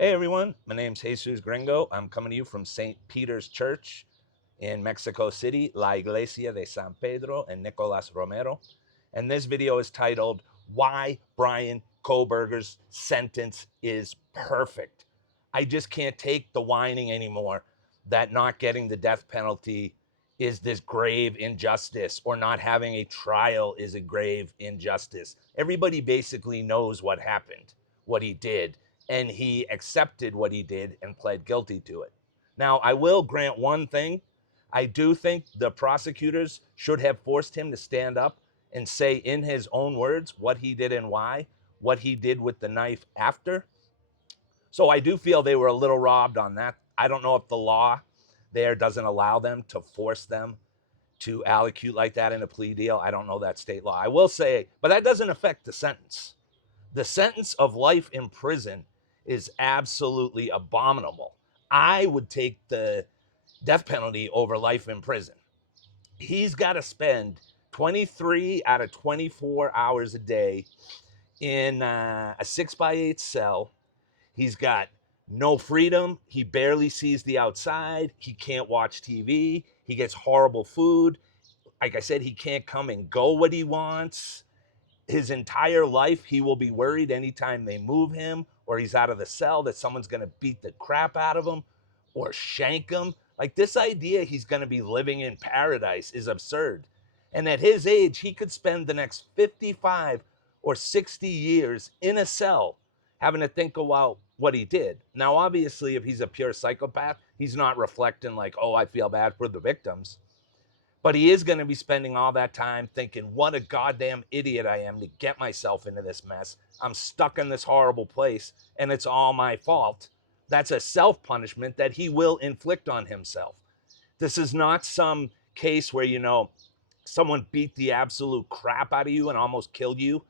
Hey everyone, my name's Jesus Gringo. I'm coming to you from St. Peter's Church in Mexico City, La Iglesia de San Pedro and Nicolas Romero. And this video is titled, Why Brian Kohberger's Sentence is Perfect. I just can't take the whining anymore that not getting the death penalty is this grave injustice, or not having a trial is a grave injustice. Everybody basically knows what happened, what he did, and he accepted what he did and pled guilty to it. Now, I will grant one thing. I do think the prosecutors should have forced him to stand up and say in his own words what he did and why, what he did with the knife after. So I do feel they were a little robbed on that. I don't know if the law there doesn't allow them to force them to allocute like that in a plea deal. I don't know that state law. I will say, but that doesn't affect the sentence. The sentence of life in prison is absolutely abominable. I would take the death penalty over life in prison. He's got to spend 23 out of 24 hours a day in a 6x8 cell. He's got no freedom. He barely sees the outside. He can't watch TV. He gets horrible food. Like I said, he can't come and go what he wants. His entire life, he will be worried anytime they move him or he's out of the cell that someone's going to beat the crap out of him or shank him. Like, this idea he's going to be living in paradise is absurd. And at his age, he could spend the next 55 or 60 years in a cell having to think about what he did. Now, obviously, if he's a pure psychopath, he's not reflecting like, oh, I feel bad for the victims. But he is going to be spending all that time thinking, what a goddamn idiot I am to get myself into this mess. I'm stuck in this horrible place, and it's all my fault. That's a self-punishment that he will inflict on himself. This is not some case where, someone beat the absolute crap out of you and almost killed you,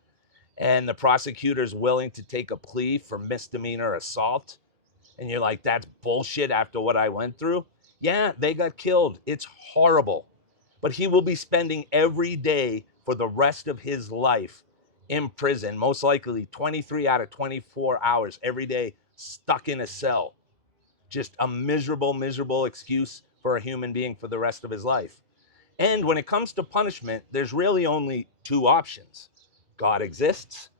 and the prosecutor's willing to take a plea for misdemeanor assault. And you're like, that's bullshit after what I went through. Yeah, they got killed. It's horrible. But he will be spending every day for the rest of his life in prison, most likely 23 out of 24 hours every day, stuck in a cell. Just a miserable, miserable excuse for a human being for the rest of his life. And when it comes to punishment, there's really only two options. God exists,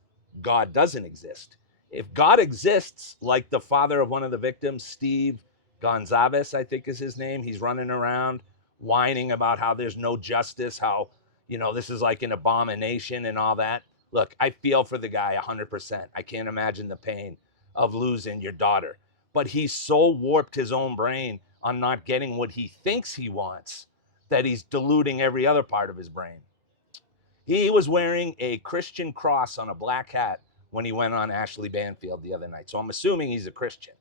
God doesn't exist. If God exists, like the father of one of the victims, Steve Gonzalez, I think is his name, he's running around whining about how there's no justice, how, this is like an abomination and all that. Look, I feel for the guy 100%. I can't imagine the pain of losing your daughter. But he's so warped his own brain on not getting what he thinks he wants that he's diluting every other part of his brain. He was wearing a Christian cross on a black hat when he went on Ashley Banfield the other night. So I'm assuming he's a Christian.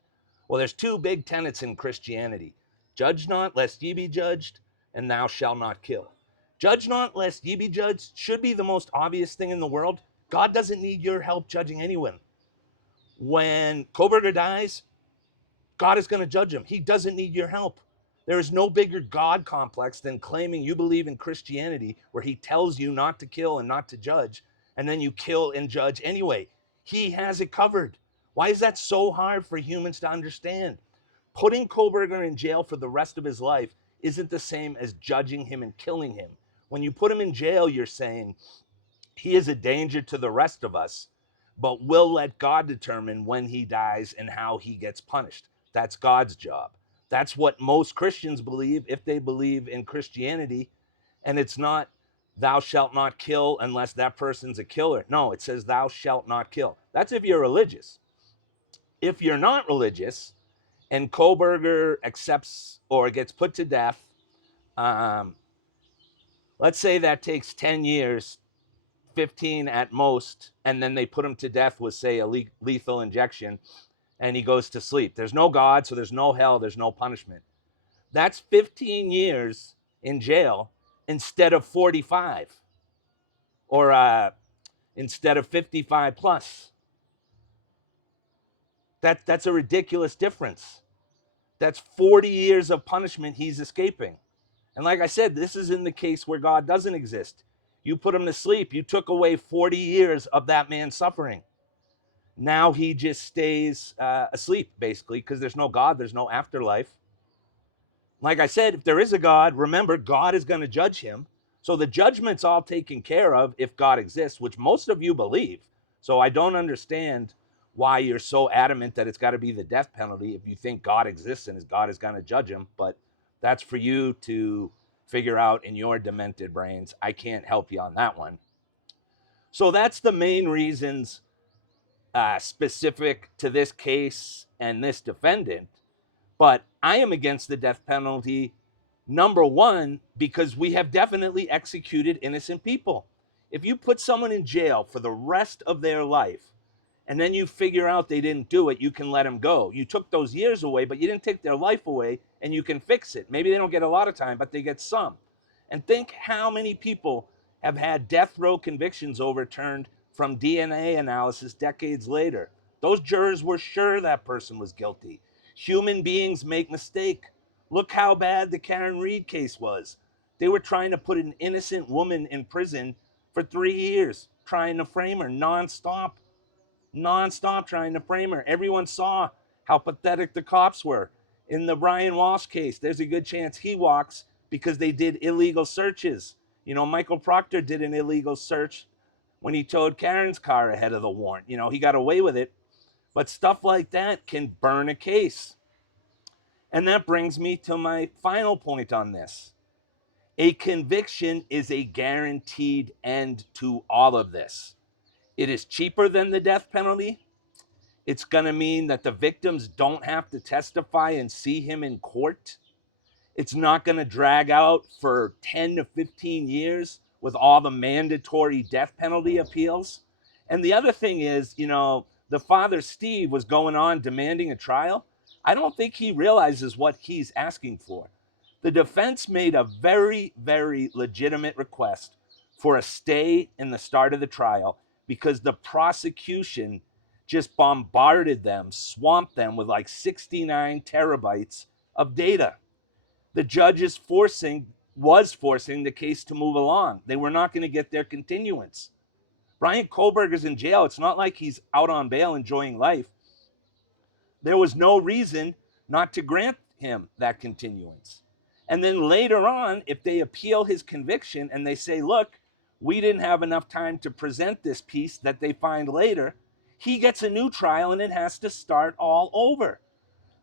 Well, there's two big tenets in Christianity. Judge not, lest ye be judged, and thou shalt not kill. Judge not, lest ye be judged should be the most obvious thing in the world. God doesn't need your help judging anyone. When Kohberger dies, God is going to judge him. He doesn't need your help. There is no bigger God complex than claiming you believe in Christianity, where he tells you not to kill and not to judge, and then you kill and judge anyway. He has it covered. Why is that so hard for humans to understand? Putting Kohberger in jail for the rest of his life isn't the same as judging him and killing him. When you put him in jail, you're saying he is a danger to the rest of us, but we'll let God determine when he dies and how he gets punished. That's God's job. That's what most Christians believe, if they believe in Christianity. And it's not thou shalt not kill unless that person's a killer. No, it says thou shalt not kill. That's if you're religious. If you're not religious and Kohberger accepts or gets put to death, let's say that takes 10 years, 15 at most, and then they put him to death with, say, a lethal injection, and he goes to sleep. There's no God, so there's no hell, there's no punishment. That's 15 years in jail instead of 45, or instead of 55 plus. That's a ridiculous difference. That's 40 years of punishment he's escaping. And like I said, this is in the case where God doesn't exist. You put him to sleep. You took away 40 years of that man's suffering. Now he just stays asleep, basically, because there's no God, there's no afterlife. Like I said, if there is a God, remember, God is going to judge him. So the judgment's all taken care of if God exists, which most of you believe. So I don't understand why you're so adamant that it's got to be the death penalty if you think God exists and God is going to judge him. But that's for you to figure out in your demented brains. I can't help you on that one. So that's the main reasons specific to this case and this defendant. But I am against the death penalty, number one, because we have definitely executed innocent people. If you put someone in jail for the rest of their life and then you figure out they didn't do it, you can let them go. You took those years away, but you didn't take their life away, and you can fix it. Maybe they don't get a lot of time, but they get some. And think how many people have had death row convictions overturned from DNA analysis decades later. Those jurors were sure that person was guilty. Human beings make mistakes. Look how bad the Karen Reed case was. They were trying to put an innocent woman in prison for 3 years, trying to frame her nonstop trying to frame her. Everyone saw how pathetic the cops were. In the Brian Walsh case, there's a good chance he walks because they did illegal searches. You know, Michael Proctor did an illegal search when he towed Karen's car ahead of the warrant. You know, he got away with it. But stuff like that can burn a case. And that brings me to my final point on this. A conviction is a guaranteed end to all of this. It is cheaper than the death penalty. It's going to mean that the victims don't have to testify and see him in court. It's not going to drag out for 10 to 15 years with all the mandatory death penalty appeals. And the other thing is, you know, the father, Steve, was going on demanding a trial. I don't think he realizes what he's asking for. The defense made a very, very legitimate request for a stay in the start of the trial because the prosecution just bombarded them, swamped them with like 69 terabytes of data. The judge was forcing the case to move along. They were not going to get their continuance. Brian Kohberger's in jail. It's not like he's out on bail enjoying life. There was no reason not to grant him that continuance. And then later on, if they appeal his conviction and they say, look, we didn't have enough time to present this piece that they find later, he gets a new trial and it has to start all over.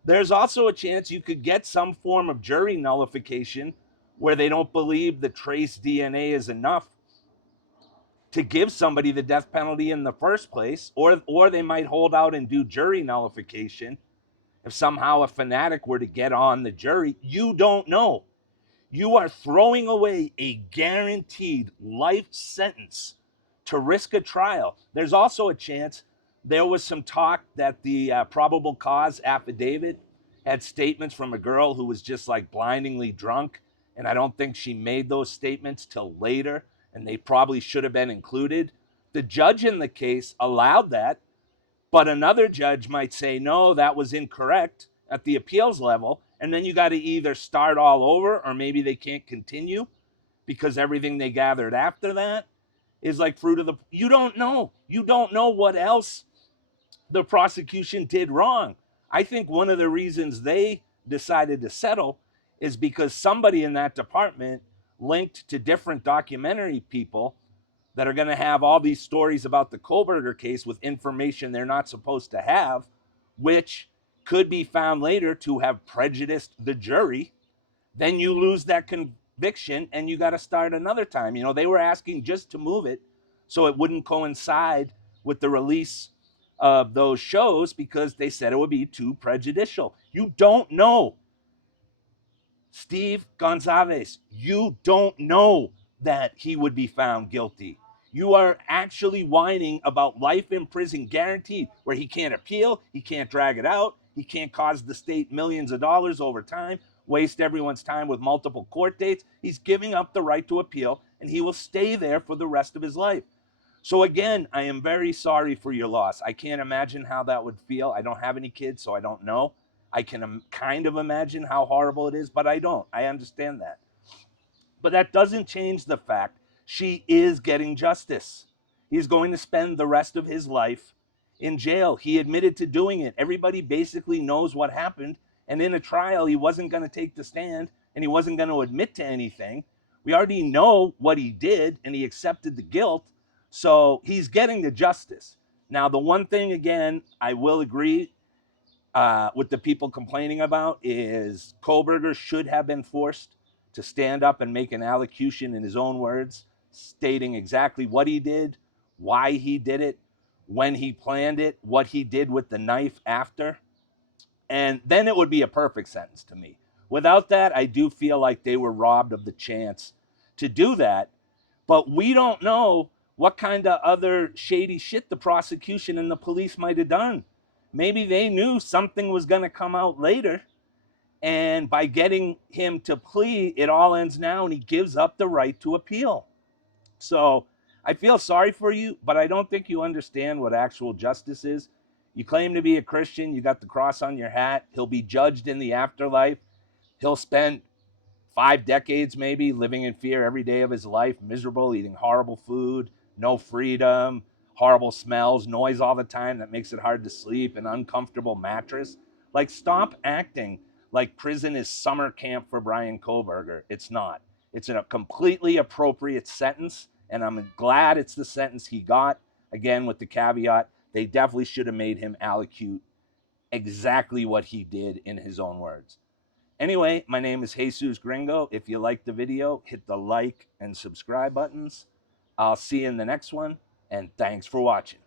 There's also a chance you could get some form of jury nullification where they don't believe the trace DNA is enough to give somebody the death penalty in the first place, or they might hold out and do jury nullification. If somehow a fanatic were to get on the jury, you don't know. You are throwing away a guaranteed life sentence to risk a trial. There's also a chance there was some talk that the probable cause affidavit had statements from a girl who was just like blindingly drunk, and I don't think she made those statements till later, and they probably should have been included. The judge in the case allowed that, but another judge might say, no, that was incorrect at the appeals level, and then you got to either start all over or maybe they can't continue because everything they gathered after that is like fruit of the... You don't know. You don't know what else the prosecution did wrong. I think one of the reasons they decided to settle is because somebody in that department linked to different documentary people that are going to have all these stories about the Kohberger case with information they're not supposed to have, which could be found later to have prejudiced the jury. Then you lose that conviction and you got to start another time. You know, they were asking just to move it so it wouldn't coincide with the release of those shows because they said it would be too prejudicial. You don't know. Steve Gonzalez, you don't know that he would be found guilty. You are actually whining about life in prison guaranteed, where he can't appeal, he can't drag it out, he can't cause the state millions of dollars over time, waste everyone's time with multiple court dates. He's giving up the right to appeal, and he will stay there for the rest of his life. So again, I am very sorry for your loss. I can't imagine how that would feel. I don't have any kids, so I don't know. I can kind of imagine how horrible it is, but I don't. I understand that. But that doesn't change the fact she is getting justice. He's going to spend the rest of his life in jail. He admitted to doing it. Everybody basically knows what happened. And in a trial, he wasn't going to take the stand and he wasn't going to admit to anything. We already know what he did and he accepted the guilt. So he's getting the justice. Now, the one thing, again, I will agree with the people complaining about is Kohberger should have been forced to stand up and make an allocution in his own words, stating exactly what he did, why he did it, when he planned it, what he did with the knife after. And then it would be a perfect sentence to me. Without that, I do feel like they were robbed of the chance to do that. But we don't know what kind of other shady shit the prosecution and the police might have done. Maybe they knew something was going to come out later. And by getting him to plea, it all ends now and he gives up the right to appeal. So I feel sorry for you, but I don't think you understand what actual justice is. You claim to be a Christian. You got the cross on your hat. He'll be judged in the afterlife. He'll spend 5 decades maybe living in fear every day of his life, miserable, eating horrible food, no freedom, horrible smells, noise all the time that makes it hard to sleep, an uncomfortable mattress. Like, stop acting like prison is summer camp for Brian Kohberger. It's not. It's a completely appropriate sentence, and I'm glad it's the sentence he got. Again, with the caveat, they definitely should have made him allocute exactly what he did in his own words. Anyway, my name is Jesus Gringo. If you liked the video, hit the like and subscribe buttons. I'll see you in the next one, and thanks for watching.